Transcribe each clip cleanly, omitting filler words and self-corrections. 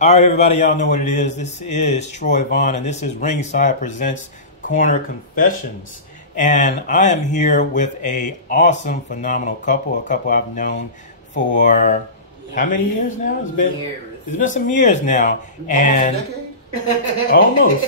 All right, everybody, y'all know what it is. This is Troy Vaughn, and this is Ringside Presents Corner Confessions. And I am here with a awesome, phenomenal couple, a couple I've known for how many years now? It's been some years now. And almost.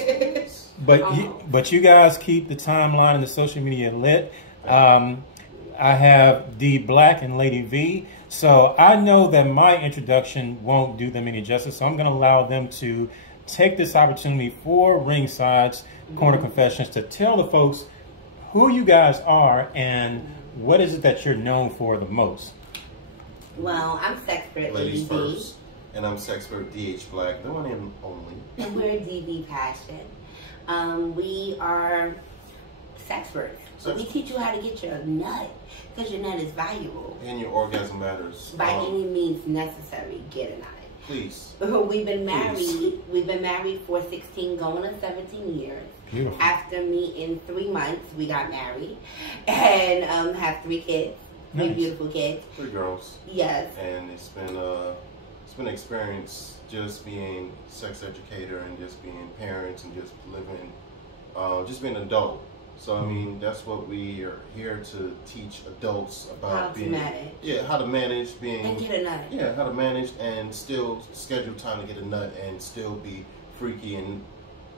But you guys keep the timeline and the social media lit. I have Dee Black and Lady Vee. So I know that my introduction won't do them any justice, so I'm going to allow them to take this opportunity for Ringside's Corner Confessions to tell the folks who you guys are and what is it that you're known for the most. Well, I'm sexpert Ladies Lady first, and I'm sexpert DH Black, the one and only. And we're DV Passion. We are sexperts. So we teach you how to get your nut, because your nut is valuable. And your orgasm matters. By any means necessary, get a nut. Please. We've been married. We've been married for 16, going on 17 years. Beautiful. After me, in 3 months, we got married and have 3 kids, 3 beautiful kids. 3 girls. Yes. And it's been an experience just being sex educator and just being parents and just living, just being an adult. So I mean, that's what we are here to teach adults about. How to manage being and get a nut. Yeah, how to manage and still schedule time to get a nut and still be freaky and,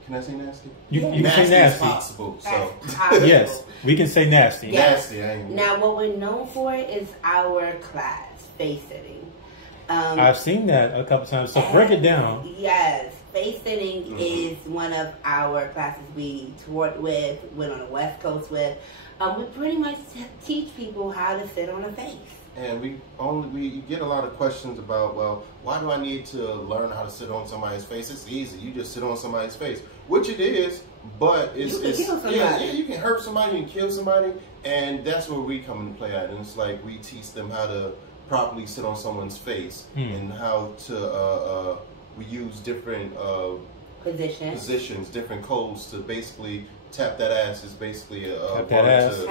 can I say nasty? You can say nasty. As possible. So yes, we can say nasty. Yes. Nasty. Now, what we're known for is our class, face sitting. I've seen that a couple times. So break it down. Yes. Face sitting is one of our classes we toured with, went on the West Coast with. We pretty much teach people how to sit on a face. And we get a lot of questions about, well, why do I need to learn how to sit on somebody's face? It's easy. You just sit on somebody's face, which it is, but you can kill somebody. Yeah, you can hurt somebody, you can kill somebody, and that's where we come into play at. And it's like we teach them how to properly sit on someone's face and how to we use different positions, different codes to basically tap that ass. Is basically tap that ass.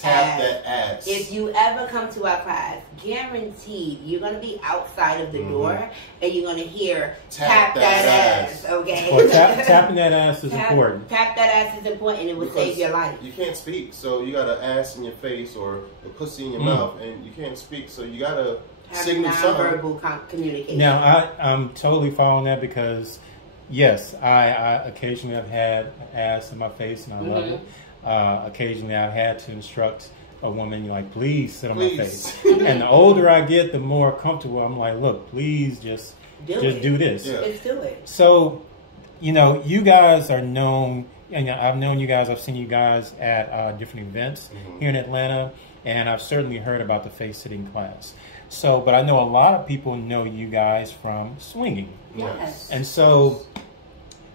Tap that ass. If you ever come to our class, guaranteed you're gonna be outside of the door and you're gonna hear tap that ass. Okay. Well, tapping that ass is important. Tap that ass is important. It will save your life. You can't speak, so you got an ass in your face or a pussy in your mouth, and you can't speak, so you gotta signal non-verbal communication. Now, I'm totally following that because, yes, I occasionally have had ass in my face and I love it. Occasionally I've had to instruct a woman, like, please sit on my face. And the older I get, the more comfortable I'm like, look, please just do this. Yeah. Just do it. So, you know, you guys are known, and I've known you guys, I've seen you guys at different events here in Atlanta, and I've certainly heard about the face sitting class. So, but I know a lot of people know you guys from swinging. Yes. And so,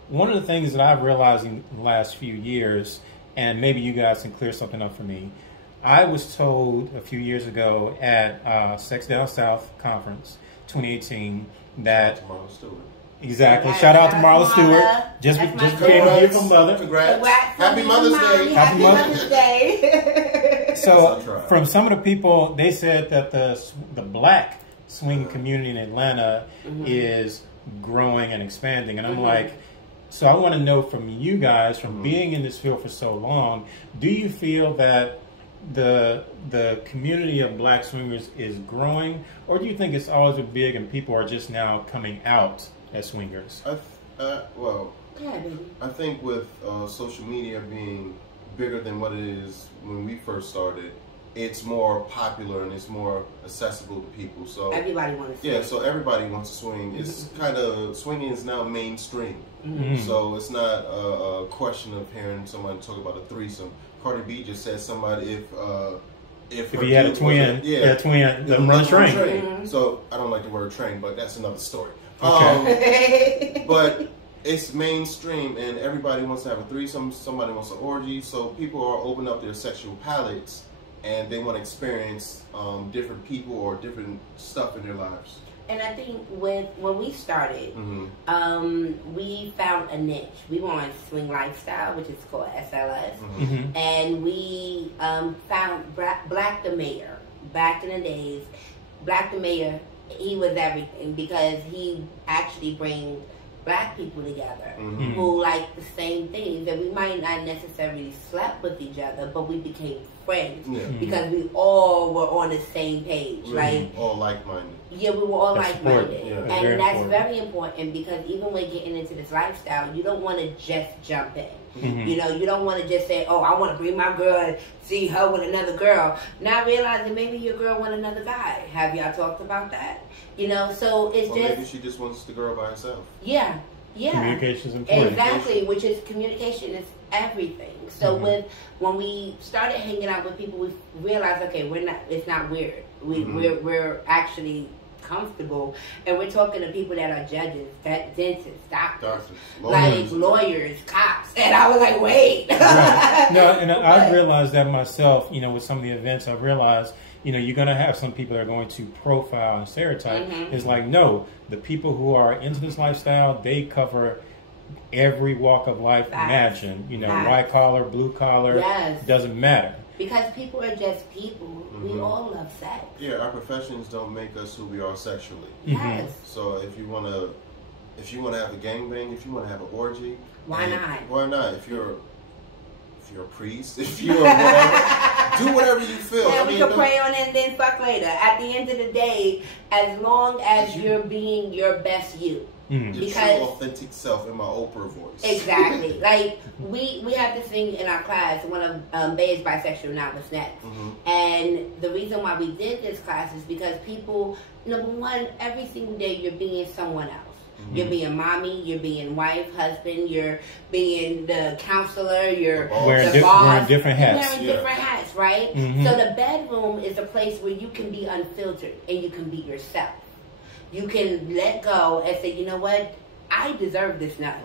one of the things that I've realized in the last few years, and maybe you guys can clear something up for me, I was told a few years ago at Sex Down South Conference 2018 that... Exactly. Shout out to Marla Stewart. Just became a beautiful mother. Congrats. Happy Mother's Day. Happy Mother's Day. So, from some of the people, they said that the black swing community in Atlanta is growing and expanding. And I'm like, so I want to know from you guys, from being in this field for so long, do you feel that the community of black swingers is growing, or do you think it's always been big and people are just now coming out as swingers? I think with social media being bigger than what it is when we first started, it's more popular and it's more accessible to people. So everybody wants to swing. Yeah, so everybody wants to swing. It's kind of, swinging is now mainstream. So it's not a question of hearing somebody talk about a threesome. Cardi B just said somebody if he had a twin, them run train. So I don't like the word train, but that's another story. Okay. But it's mainstream, and everybody wants to have a threesome. Somebody wants an orgy, so people are opening up their sexual palettes, and they want to experience different people or different stuff in their lives. And I think when we started, we found a niche. We were on Swing Lifestyle, which is called SLS, and we found Black the Mayor. Back in the days, Black the Mayor he was everything because he actually brings Black people together who like the same things, and we might not necessarily slept with each other, but we became friends because we all were on the same page, like all like-minded. Yeah, we were all like-minded, and that's important. very important because even when getting into this lifestyle, you don't want to just jump in. You know, you don't want to just say, "Oh, I want to bring my girl and see her with another girl." Not realizing maybe your girl want another guy. Have y'all talked about that? You know, so it's just maybe she just wants the girl by herself. Yeah. Communication is important. Exactly, which is communication is everything. So when we started hanging out with people, we realized, okay, it's not weird. We're actually comfortable, and we're talking to people that are judges, dentists, doctors, lawyers, cops, and I was like, wait. Right. No, and I realized that myself. You know, with some of the events, I realized, you know, you're going to have some people that are going to profile and stereotype. It's like, no, the people who are into this lifestyle, they cover every walk of life. Imagine, you know, white collar, blue collar, doesn't matter. Because people are just people. We all love sex. Yeah, our professions don't make us who we are sexually. Yes. So if you want to have a gangbang, if you want to have an orgy, why not? Why not? If you're a priest, if you're whatever, do whatever you feel. Yeah, we can pray on it and then fuck later. At the end of the day, as long as you're being your best you. Your true authentic self in my Oprah voice. Exactly. Like we have this thing in our class, one of Bay's bisexual, not what's next. And the reason why we did this class is because people, number one, every single day you're being someone else. You're being mommy, you're being wife, husband, you're being the counselor, you're the boss. Wearing different hats. Wearing different hats, right? So the bedroom is a place where you can be unfiltered and you can be yourself. You can let go and say, you know what? I deserve this nut.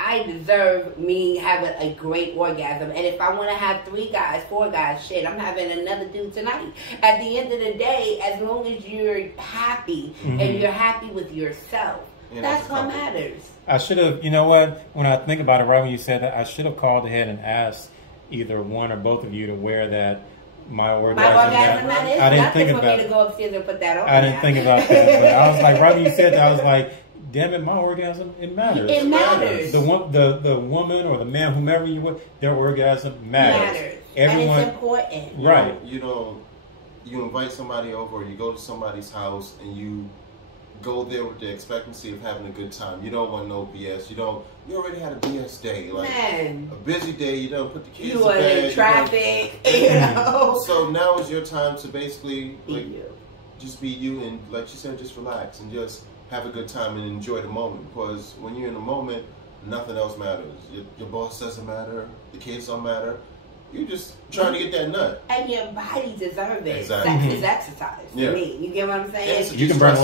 I deserve me having a great orgasm. And if I want to have 3 guys, 4 guys, shit, I'm having another dude tonight. At the end of the day, as long as you're happy and you're happy with yourself, that's what matters. I should have, you know what, when I think about it, right when you said that, I should have called ahead and asked either one or both of you to wear that my orgasm matters. I didn't think about it. To go upstairs and put that on. I didn't think about that, but I was like, right when you said that, I was like, damn it, my orgasm, it matters. It matters. The woman or the man, whomever you were, their orgasm matters. Everyone, and it's important. Right. You invite somebody over, or you go to somebody's house, and you go there with the expectancy of having a good time. You don't want no BS. You already had a BS day. Like a busy day, you don't put the kids to bed. You in traffic, you know. So now is your time to basically just be you, and like she said, just relax and just have a good time and enjoy the moment. Because when you're in the moment, nothing else matters. Your boss doesn't matter. The kids don't matter. You're just trying to get that nut. And your body deserves it. Exactly. Sex is exercise to me. You get what I'm saying? You can burn a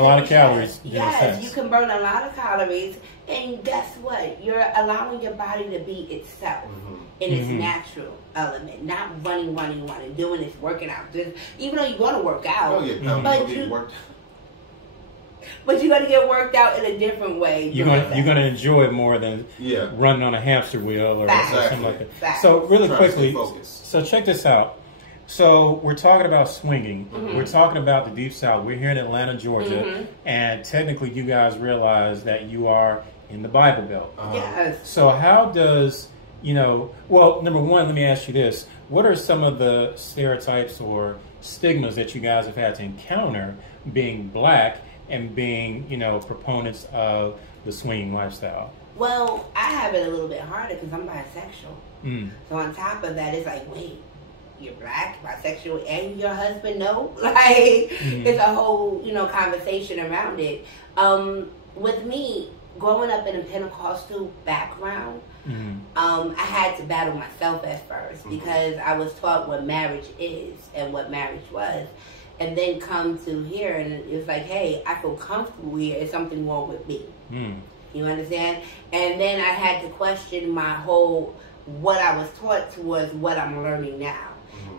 lot of calories. Yes, you can burn a lot of calories. And guess what? You're allowing your body to be itself in its natural element. Not running, doing this, working out. Even though you want to work out. But you're going to get worked out in a different way. You're going to enjoy it more than running on a hamster wheel or something like that. So really quickly, so check this out. So we're talking about swinging. We're talking about the Deep South. We're here in Atlanta, Georgia. And technically you guys realize that you are in the Bible Belt. Yes. So how does, well, number one, let me ask you this. What are some of the stereotypes or stigmas that you guys have had to encounter being Black and being, proponents of the swinging lifestyle? Well, I have it a little bit harder because I'm bisexual. So on top of that, it's like, wait, you're Black, bisexual, and your husband no? It's a whole, conversation around it. With me, growing up in a Pentecostal background, I had to battle myself at first because I was taught what marriage is and what marriage was. And then come to here, and it's like, hey, I feel comfortable here. Is something wrong with me? You understand? And then I had to question my whole, what I was taught towards what I'm learning now.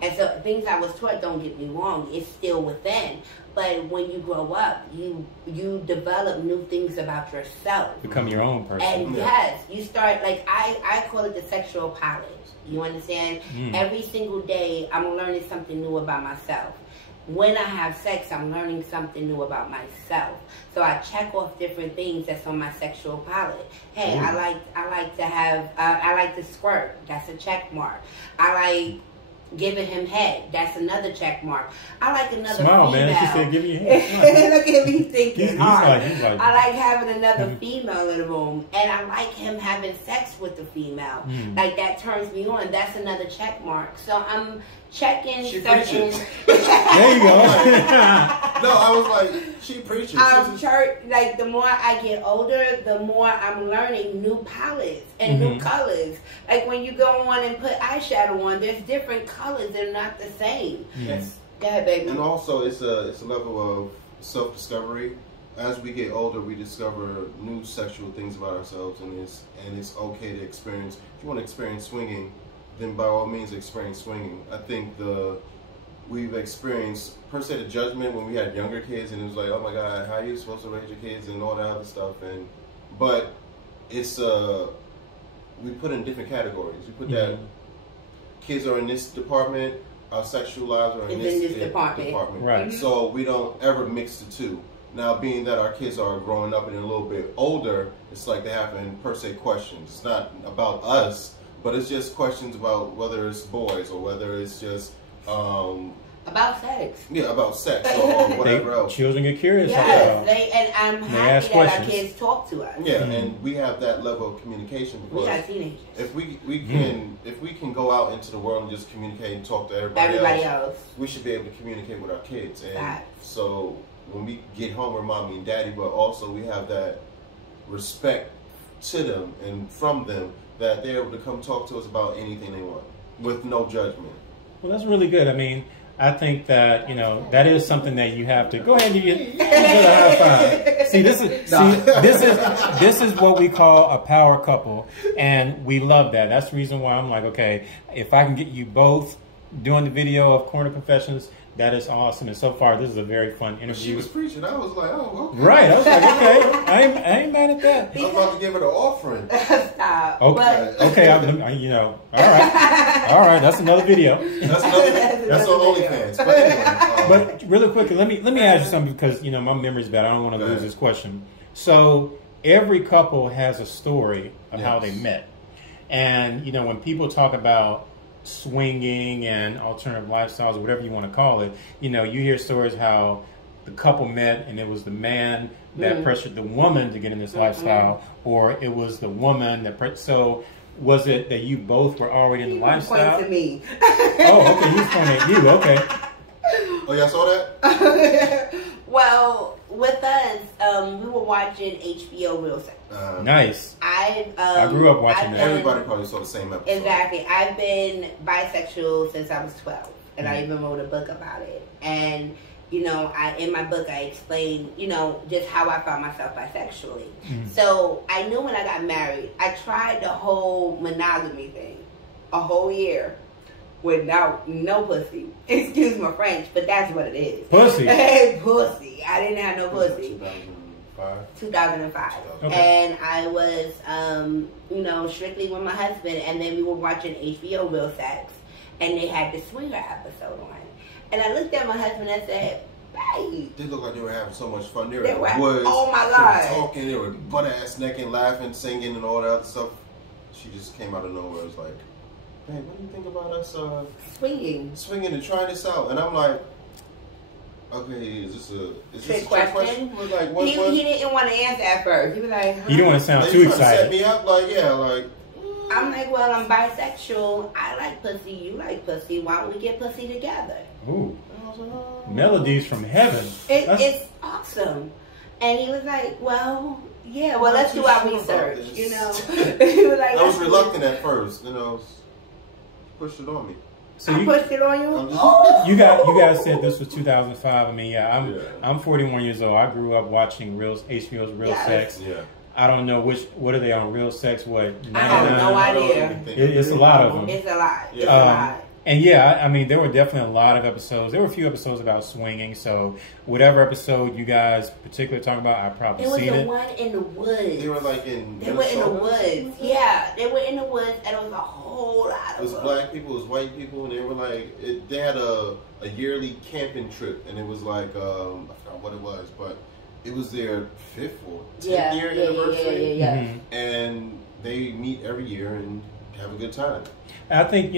And so things I was taught, don't get me wrong, it's still within. But when you grow up, you develop new things about yourself. Become your own person. And yes, you start, like, I call it the sexual polish. You understand? Every single day, I'm learning something new about myself. when I have sex, I'm learning something new about myself. So I check off different things that's on my sexual palette. Hey, I like to squirt. That's a check mark. I like giving him head. That's another check mark. I like another Smile, female. man. She said, give me head. Look at me thinking. He's like, I like having another female in the room, and I like him having sex with the female. Like that turns me on. That's another check mark. So I'm checking certain. There you go. No, I was like, she preaches. Like the more I get older, the more I'm learning new palettes and new colors. Like when you go on and put eyeshadow on, there's different colors. They're not the same. Yes. Go ahead, baby. And also, it's a level of self-discovery. As we get older, we discover new sexual things about ourselves, and it's okay to experience. If you want to experience swinging, then by all means experience swinging. I think we've experienced per se the judgment when we had younger kids, and it was like, oh my God, how are you supposed to raise your kids and all that other stuff. But it's we put in different categories. We put that kids are in this department, our sexual lives are in this department. Right. So we don't ever mix the two. Now, being that our kids are growing up and a little bit older, it's like they have per se questions. It's not about us, but it's just questions about whether it's boys or whether it's just about sex. Yeah, about sex or whatever else. Children get curious. Yes, and I'm happy that our kids talk to us. Yeah, and we have that level of communication because we got teenagers. If we can go out into the world and just communicate and talk to everybody else, we should be able to communicate with our kids. And so when we get home, we're mommy and daddy, but also we have that respect to them and from them that they're able to come talk to us about anything they want with no judgment. Well, that's really good. I mean, I think that, that is something that you have to go ahead and get a high five. See, this is what we call a power couple, and we love that. That's the reason why I'm like, okay, if I can get you both doing the video of Corner Confessions, that is awesome. And so far, this is a very fun interview. She was preaching. I was like, oh, okay. Right. I was like, okay. I ain't mad at that. I was about to give her the offering. Stop. Okay. Okay. All right. All right. That's another video. That's on OnlyFans. But anyway. But really quickly, let me ask you something because, my memory's bad. I don't want to lose this question. So every couple has a story of how they met. And, when people talk about swinging and alternative lifestyles or whatever you want to call it, you hear stories how the couple met and it was the man that pressured the woman to get in this lifestyle, or it was the woman that so was it that you both were already in the lifestyle? Point to me. Oh, okay, he's pointing at you. Okay. Oh, y'all saw that? Well, with us, we were watching HBO Real Sex. Nice. I grew up watching that. Everybody probably saw the same episode. Exactly. I've been bisexual since I was 12, and I even wrote a book about it. And in my book I explained, just how I found myself bisexually. So I knew when I got married, I tried the whole monogamy thing, a whole year. Without no pussy. Excuse my French, but that's what it is. Pussy. Pussy. I didn't have no pussy. 2005. Okay. And I was, strictly with my husband, and then we were watching HBO Real Sex, and they had the swinger episode on. And I looked at my husband and said, babe. They looked like they were having so much fun. They were oh my God. They were talking, they were butt-ass naked, laughing, singing, and all that other stuff. She just came out of nowhere. It was like, hey, what do you think about us swinging and trying this out? And I'm like, okay, is this a question? Like, what, he didn't want to answer at first. He was like, you don't want to sound too excited. Set me up, I'm like, well, I'm bisexual. I like pussy. You like pussy. Why don't we get pussy together? Ooh, melodies from heaven. It's awesome. And he was like, well, yeah, well, let's do our research. He was like, I was reluctant at first, pushed it on me. So I pushed it on you? You guys said this was 2005. I mean, I'm 41 years old. I grew up watching HBO's Real Sex. Yeah. I don't know what are they on Real Sex? What? 99? I have no idea. It's a lot of them. It's a lot. Yeah. It's a lot. And yeah, I mean, there were definitely a lot of episodes. There were a few episodes about swinging. So whatever episode you guys particularly talking about, I've probably seen it. It was the one in the woods. They were like in They were in the woods. Yeah, they were in the woods, and it was a whole lot of It was them. black people, it was white people, and they were like, they had a yearly camping trip, and it was like, I forgot what it was, but it was their 5th or 10th year anniversary. Yeah. And they meet every year and have a good time. I think,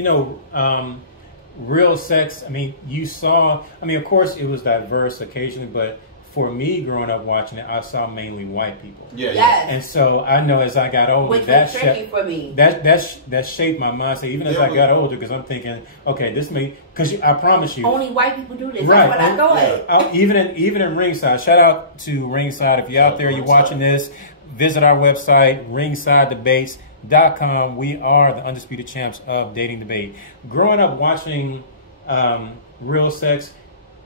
real sex, I mean, of course it was diverse occasionally, but for me growing up watching it, I saw mainly white people. Yeah. And so I know as I got older, which was tricky for me. That shaped my mindset, even as I got older, because I'm thinking, okay, this may, because I promise you, only white people do this. Right. That's what I thought. Even in Ringside, shout out to Ringside. If you're out there, you're watching this, visit our website, ringsidedebates.com. We are the undisputed champs of dating debate. Growing up watching real sex,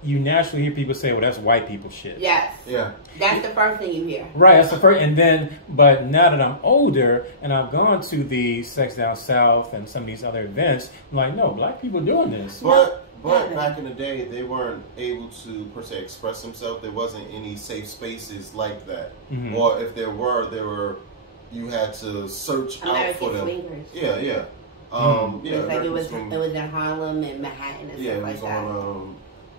you naturally hear people say, well, that's white people shit. Yes. Yeah. That's the first thing you hear. Right, that's the first. And then, but now that I'm older and I've gone to the Sex Down South and some of these other events, I'm like, no, black people doing this. But back in the day, they weren't able to, per se, express themselves. There wasn't any safe spaces like that. Mm-hmm. Or if there were, you had to search out for them. Swingers. Yeah. It was in Harlem and Manhattan and stuff like that. It was on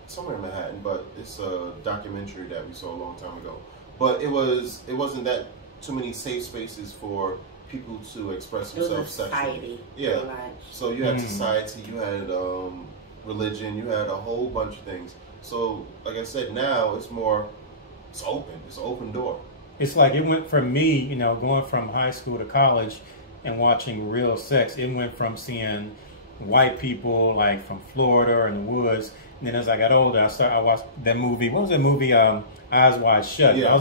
somewhere in Manhattan, but it's a documentary that we saw a long time ago. But it wasn't that too many safe spaces for people to express themselves sexually. Yeah. So you had society, you had religion, you had a whole bunch of things. So like I said, now it's open. It's an open door. It's like it went from me, going from high school to college and watching real sex. It went from seeing white people like from Florida or in the woods. And then as I got older, I watched that movie. What was that movie? Eyes Wide Shut. Yeah. I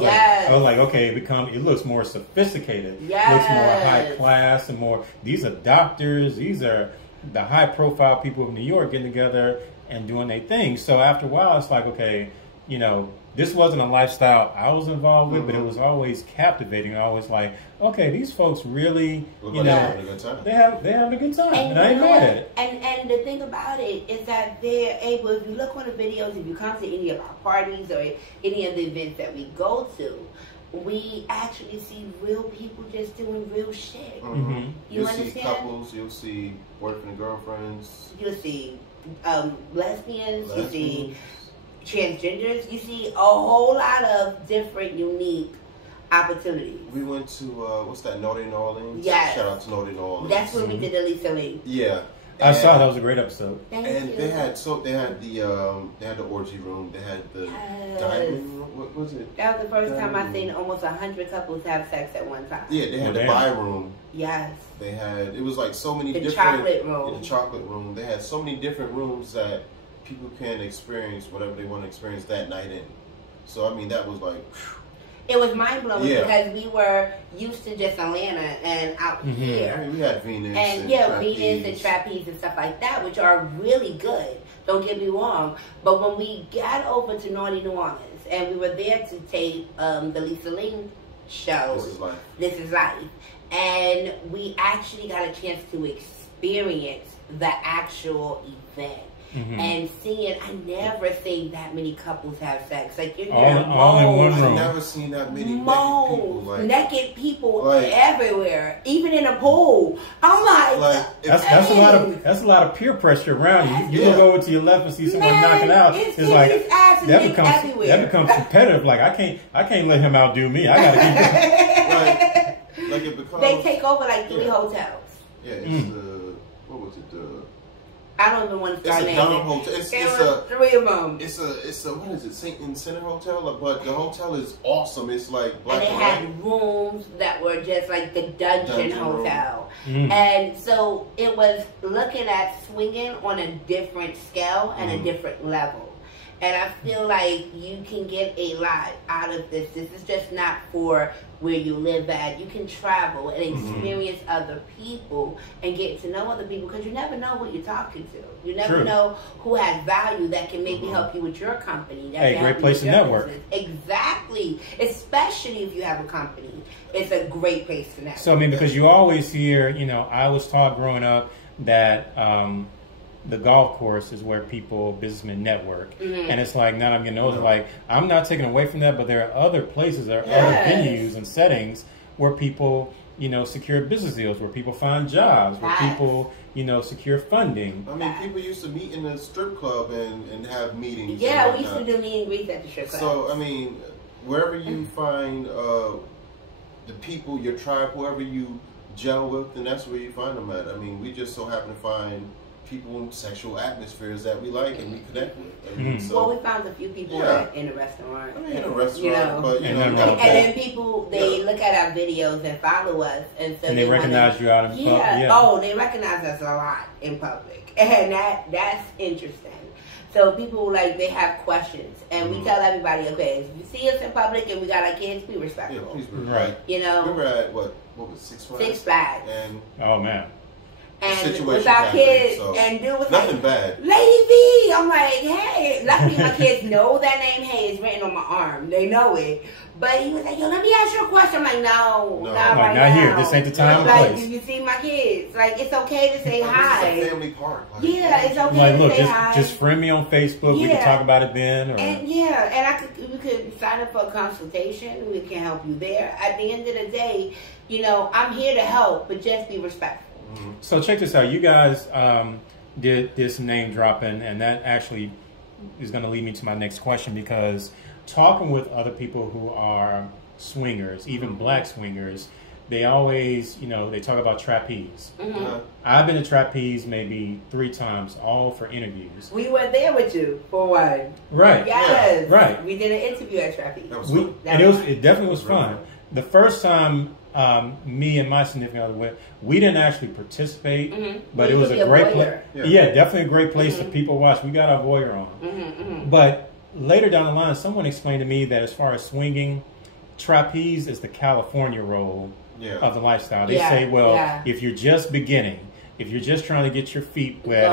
was like, okay, it looks more sophisticated. Yes. It looks more high class and more. These are doctors. These are the high profile people of New York getting together and doing their thing. So after a while, it's like, okay, this wasn't a lifestyle I was involved with, but it was always captivating. I was like, okay, these folks really, having a good time. They having a good time, and I ain't mad at it. And the thing about it is that they're able. If you look on the videos, if you come to any of our parties or any of the events that we go to, we actually see real people just doing real shit. Mm-hmm. You'll see couples. You'll see boyfriend and girlfriends. You'll see lesbians. You see transgenders. You see a whole lot of different, unique opportunities. We went to what's that? Naughty New Orleans. Yes. Shout out to Naughty New Orleans. That's when we did the Lisa Lee. Yeah. I saw that was a great episode. Thank you. They had the orgy room. They had the dining room. What was it? That was the first time I've seen almost 100 couples have sex at one time. Yeah, they had the bar room. Yes. They had. It was like so many different. Chocolate room. The chocolate room. They had so many different rooms that people can experience whatever they want to experience that night in. So I mean, that was like. It was mind blowing because we were used to just Atlanta and out here. I mean, we had Venus and Venus and trapeze and stuff like that, which are really good. Don't get me wrong. But when we got over to Naughty New Orleans and we were there to tape the Lisa Ling show, This Is Life, and we actually got a chance to experience the actual event. Mm-hmm. And I never seen that many couples have sex. Like you're all in one room. I've never seen that many naked people everywhere, even in a pool. I'm like that's a lot of peer pressure around you. You look over to your left and see someone knocking out. It's like that becomes competitive. Like I can't let him outdo me. I gotta keep like it becomes. They take over like 3 hotels. Yeah, it's what was it? I don't even want to start naming. It's a dumb hotel. It's 3 of them. It's a what is it? St. Center Hotel, but the hotel is awesome. It's like black and they had rooms that were just like the dungeon hotel, and so it was looking at swinging on a different scale and a different level. And I feel like you can get a lot out of this. This is just not for where you live at. You can travel and experience other people and get to know other people because you never know what you're talking to. You never know who has value that can maybe help you with your company. That great place to network. Business. Exactly. Especially if you have a company. It's a great place to network. So, I mean, because you always hear, I was taught growing up that the golf course is where businessmen network. And it's like, now I'm getting older, like, I'm not taking away from that, but there are other places, there are other venues and settings where people, you know, secure business deals, where people find jobs, where people, you know, secure funding. I mean, people used to meet in the strip club and have meetings. Yeah, we used to do meet and greets at the strip club. So, I mean, wherever you find the people, your tribe, whoever you gel with, then that's where you find them at. I mean, we just so happen to find people in sexual atmospheres that we like and we connect with. I mean, so, well, we found a few people in a restaurant. I mean, in a restaurant, you know, but you know, and then people, they look at our videos and follow us, and so they recognize you out in public. Oh, they recognize us a lot in public, and that's interesting. So people, like, they have questions, and we tell everybody, okay, if you see us in public and we got our kids, be respectful. Yeah, please be right. You know, we were at what was Six Flags? Six Flags. And oh man. And with our kids, so and dude was nothing like, bad. Lady Vee. I'm like, hey. Luckily, my kids know that name. Hey, it's written on my arm. They know it. But he was like, yo, let me ask you a question. I'm like, no, not right now. Not here. This ain't the time and like, place. you see my kids. Like, it's okay to say hi. This is a family park. Like, yeah, it's okay like, to look, say hi. just friend me on Facebook. We can talk about it then. Or... And we could sign up for a consultation. We can help you there. At the end of the day, you know, I'm here to help, but just be respectful. So check this out. You guys did this name dropping, and that actually is going to lead me to my next question, because talking with other people who are swingers, even black swingers, they always, you know, they talk about trapeze. I've been to trapeze maybe 3 times, all for interviews. We were there with you for one. Right. Yes. Yeah. Right. We did an interview at trapeze. That was fun. It definitely was fun. The first time me and my significant other went, we didn't actually participate, but it was a great place. Yeah, definitely a great place for people to watch. We got our voyeur on. But later down the line, someone explained to me that as far as swinging, trapeze is the California roll of the lifestyle. They say, well, if you're just beginning, if you're just trying to get your feet wet,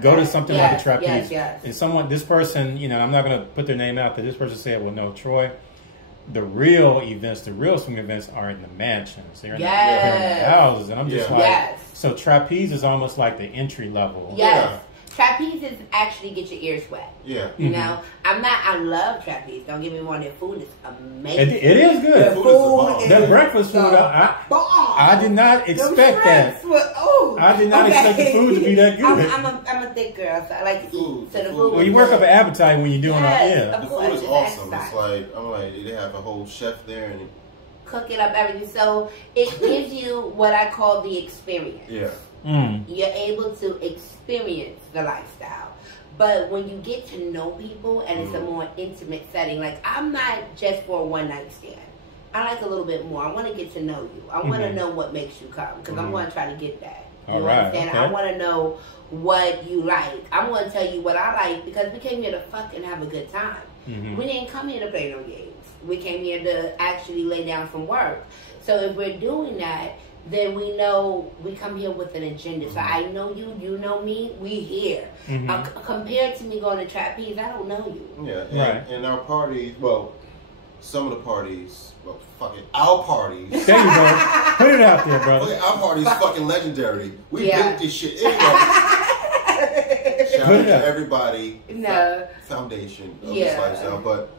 go to something like a trapeze. Yes. And this person, you know, I'm not going to put their name out there. This person said, well, no, Troy, the real events, the real swing events are in the mansions. They're in the houses. And I'm just like, so trapeze is almost like the entry level. Yes. Trapeze is actually get your ears wet. Yeah. You know, I love trapeze. Don't get me wrong, their food is amazing. It is good. The food is the breakfast food, I did not expect that. I did not expect the food to be that good. I'm a thick girl, so I like to eat. So the food. Well, you work up an appetite when you're doing the food is awesome. It's like, they have a whole chef there and cook it up, everything. So it gives you what I call the experience. Yeah. You're able to experience the lifestyle. But when you get to know people and it's a more intimate setting, like, I'm not just for a one night stand. I like a little bit more. I want to get to know you. I want to know what makes you come, because I'm going to try to get that. You understand? Okay. I want to know what you like. I'm going to tell you what I like, because we came here to fucking have a good time. We didn't come here to play no games. We came here to actually lay down some work. So if we're doing that, then we know we come here with an agenda. So I know you, you know me, we here. Compared to me going to trapeze, I don't know you. Yeah, and our parties, well, some of the parties, well, fucking our parties. There you go. Put it out there, brother. Okay, our party's fucking legendary. We built this shit. Anyway, shout out to everybody. Foundation of this lifestyle, but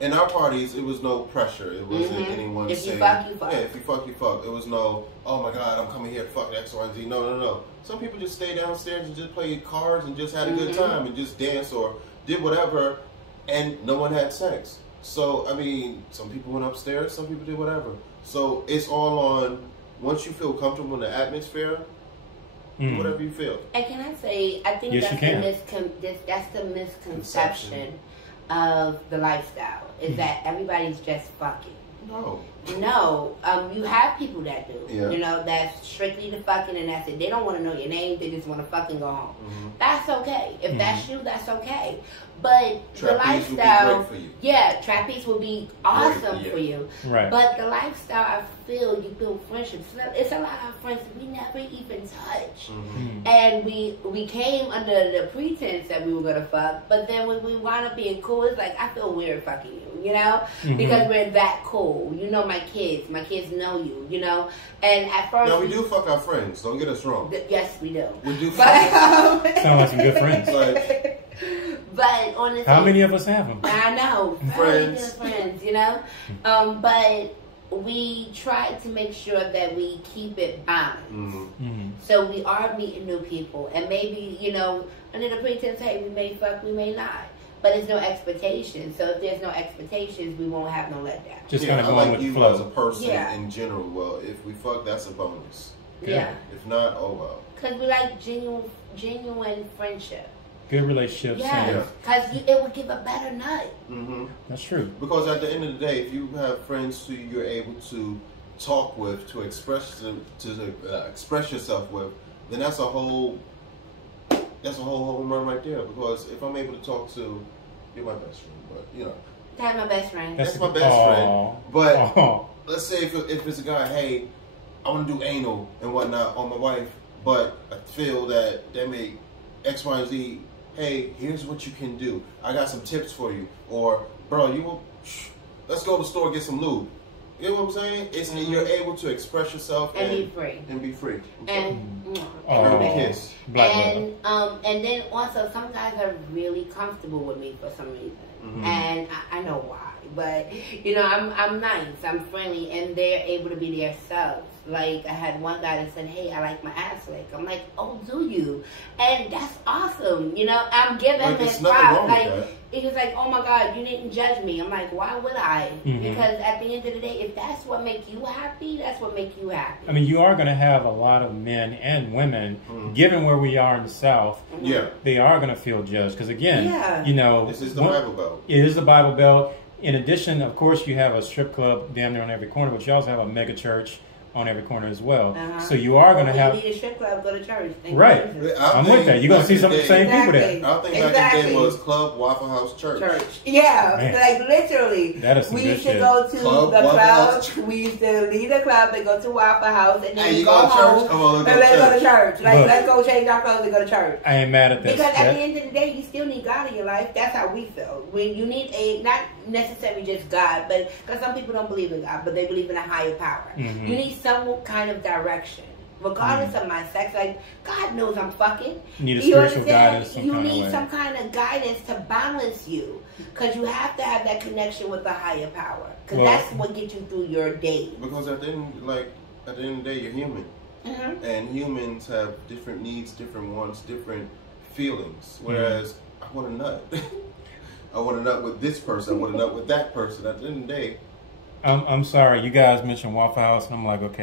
in our parties, it was no pressure. It wasn't anyone saying, if you fuck, you fuck. Yeah, if you fuck, you fuck. It was no, oh my God, I'm coming here to fuck X, Y, and Z. No. Some people just stayed downstairs and just played cards and just had a good time and just danced or did whatever, and no one had sex. So, I mean, some people went upstairs, some people did whatever. So, it's all on, once you feel comfortable in the atmosphere, do whatever you feel. And can I say, I think that's the misconception of the lifestyle, is that everybody's just fucking. No, you have people that do. You know, that's strictly the fucking, and that's it. They don't want to know your name. They just want to fucking go home. That's okay. If that's you, that's okay. But trapeze the lifestyle, will be great for you. Yeah, trapeze will be awesome for you. Right. But the lifestyle, you build friendships. It's a lot of friends that we never even touch. And we came under the pretense that we were gonna fuck, but then when we wound up being cool, it's like, I feel weird fucking you, you know? Because we're that cool. You know my kids. My kids know you, you know. And at first, now we do fuck our friends. Don't get us wrong. Yes, we do. We do. Sound like some good friends. But on the how many of us have them? I know, very good friends, you know. But we try to make sure that we keep it balanced. Mm-hmm. So we are meeting new people, and maybe, you know, under the pretense, hey, we may fuck, we may not. But there's no expectations. So if there's no expectations, we won't have no letdown. Just kind of going like with you the flow. as a person in general. Well, if we fuck, that's a bonus. Good. Yeah. If not, oh well. Because we like genuine friendship. Good relationships. Yeah. Because it would give a better nut. Mm-hmm. That's true. Because at the end of the day, if you have friends who you're able to talk with, to express yourself with, then that's a whole home run right there. Because if I'm able to talk to, you're my best friend, but you know, That's my best friend. That's my best friend. But let's say if it's a guy, hey, I want to do anal and whatnot on my wife, but I feel that they may X, Y, and Z. Hey, here's what you can do. I got some tips for you. Or, bro, let's go to the store and get some lube. You know what I'm saying? It's you're able to express yourself and be free. And be free. And kiss. And then also some guys are really comfortable with me for some reason. Mm-hmm. And I know why. But you know, I'm nice, I'm friendly, and they're able to be themselves. Like I had one guy that said, "Hey, I like my ass lick." I'm like, "Oh, do you?" And that's awesome. You know, I'm giving him his props. Like he was like, "Oh my God, you didn't judge me." I'm like, "Why would I?" Mm-hmm. Because at the end of the day, if that's what makes you happy, that's what makes you happy. I mean, you are going to have a lot of men and women, given where we are in the South. Yeah, they are going to feel judged because again, you know, this is the Bible Belt. It is the Bible Belt. In addition, of course, you have a strip club damn near on every corner, but you also have a mega church on every corner as well. So you are going to have... If you need a strip club, go to church. Right. I'm with that. You're going to see some of the same people there. I think back in the day was Club, Waffle House, Church. Yeah, like literally. That is some we used to go to the club. We used to leave the club and go to Waffle House and then go home and let's go to church. Like, let's go change our clothes and go to church. I ain't mad at that. Because at the end of the day, you still need God in your life. That's how we feel. When you need not necessarily just God, but because some people don't believe in God, but they believe in a higher power. You need some kind of direction, regardless of my sex. Like God knows I'm fucking. You need a spiritual guidance. You need some kind of guidance to balance you, because you have to have that connection with the higher power, because that's what gets you through your day. Because at the end of the day, you're human, and humans have different needs, different wants, different feelings. Whereas I want a nut. I want to nut with this person. I want to nut with that person. At the end of the day, I'm sorry. You guys mentioned Waffle House, and I'm like, okay.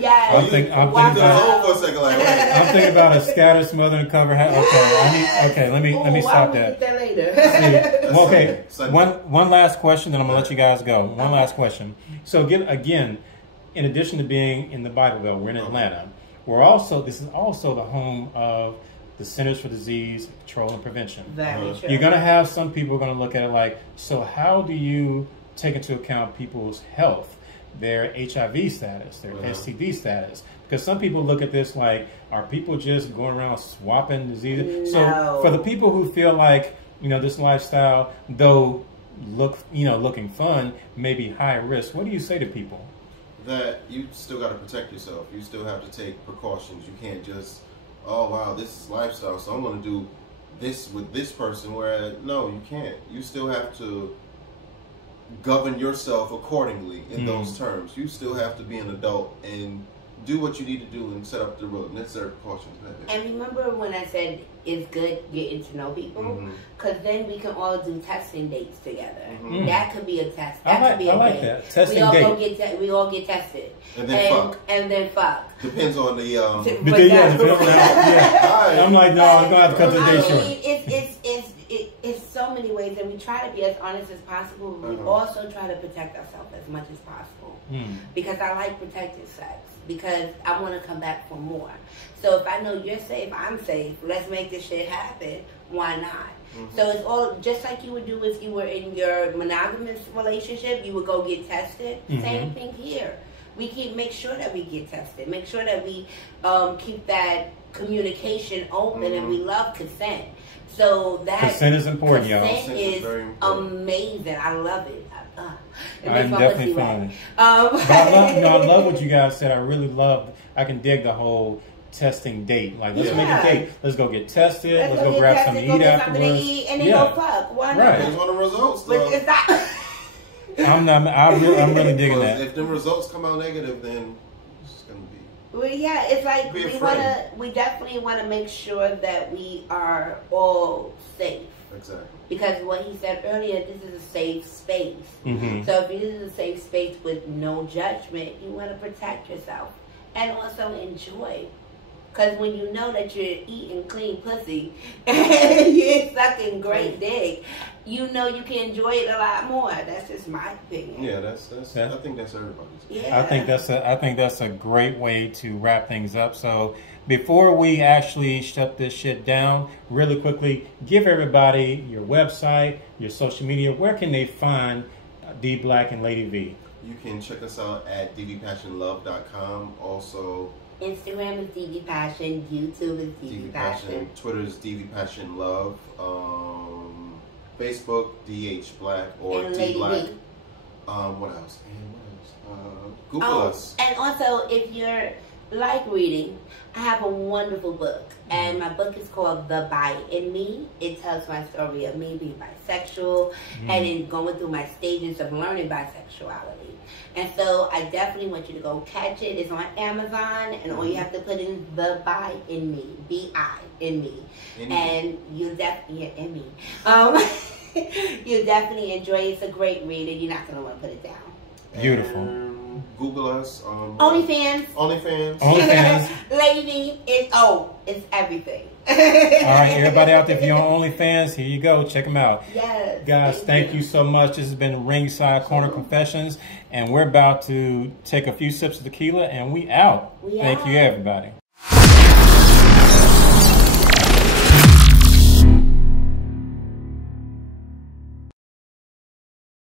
Yeah. I'm thinking about a scatter, smother, and cover. Okay. Let me stop that. Get that later. Well, okay. One last question, then I'm gonna let you guys go. One last question. So again, in addition to being in the Bible Belt, we're in Atlanta. This is also the home of the Centers for Disease Control and Prevention. Very true. You're gonna have some people are gonna look at it like, so how do you take into account people's health, their HIV status, their STD status? Because some people look at this like, are people just going around swapping diseases? No. So for the people who feel like, you know, this lifestyle, though looking fun, may be high risk, what do you say to people? That you still got to protect yourself. You still have to take precautions. You can't just, oh wow, this is lifestyle, so I'm going to do this with this person. Whereas no, you can't. You still have to govern yourself accordingly in those terms. You still have to be an adult and do what you need to do and set up the necessary precautions. And remember when I said it's good getting to know people? Because then we can all do testing dates together. That could be a test. That could be a like that. Testing date. We all get tested. And then fuck. Depends on the... I'm like, no, I'm going to have to cut the date short. It's so many ways, and we try to be as honest as possible, but we also try to protect ourselves as much as possible. Because I like protected sex, because I want to come back for more. So if I know you're safe, I'm safe, let's make this shit happen. Why not? So it's all just like you would do if you were in your monogamous relationship. You would go get tested. Same thing here. make sure that we get tested. Make sure that we keep that communication open, and we love consent. So that consent is important, y'all. Consent is amazing. I love it. I'm definitely fine. But I love what you guys said. I really love. I can dig the whole testing date. Like, let's make a date. Let's go get tested. Let's go grab something to eat afterwards. And then go fuck. Why not? Depends on the results, though. I'm really digging that. If the results come out negative, then it's just gonna be. Well, yeah, it's like we definitely want to make sure that we are all safe. Exactly. Because what he said earlier, this is a safe space. So if this is a safe space with no judgment, you want to protect yourself and also enjoy. Because when you know that you're eating clean pussy and you're sucking great dick, you know you can enjoy it a lot more. That's just my opinion. Yeah, that's I think that's everybody's. Yeah. I think that's a great way to wrap things up. So before we actually shut this shit down, really quickly, give everybody your website, your social media. Where can they find Dee Black and Lady V? You can check us out at dvpassionlove.com. Also, Instagram is DV Passion, YouTube is DV Passion, Twitter is DV Passion Love, Facebook DH Black or and D Black. Lady. What else? Google us. And also, if you're like reading, I have a wonderful book, and my book is called The Bite in Me. It tells my story of me being bisexual and then going through my stages of learning bisexuality. And so I definitely want you to go catch it. It's on Amazon, and all you have to put in The Bite in Me, B-I in me, and you'll definitely in me. You'll definitely enjoy it. It's a great read, and you're not gonna want to put it down. Beautiful. Google us. OnlyFans. Lady it's everything. All right, everybody out there, if you're on OnlyFans, here you go. Check them out. Yes. Guys, thank you so much. This has been Ringside Corner Confessions, and we're about to take a few sips of tequila, and we out. Thank you, everybody.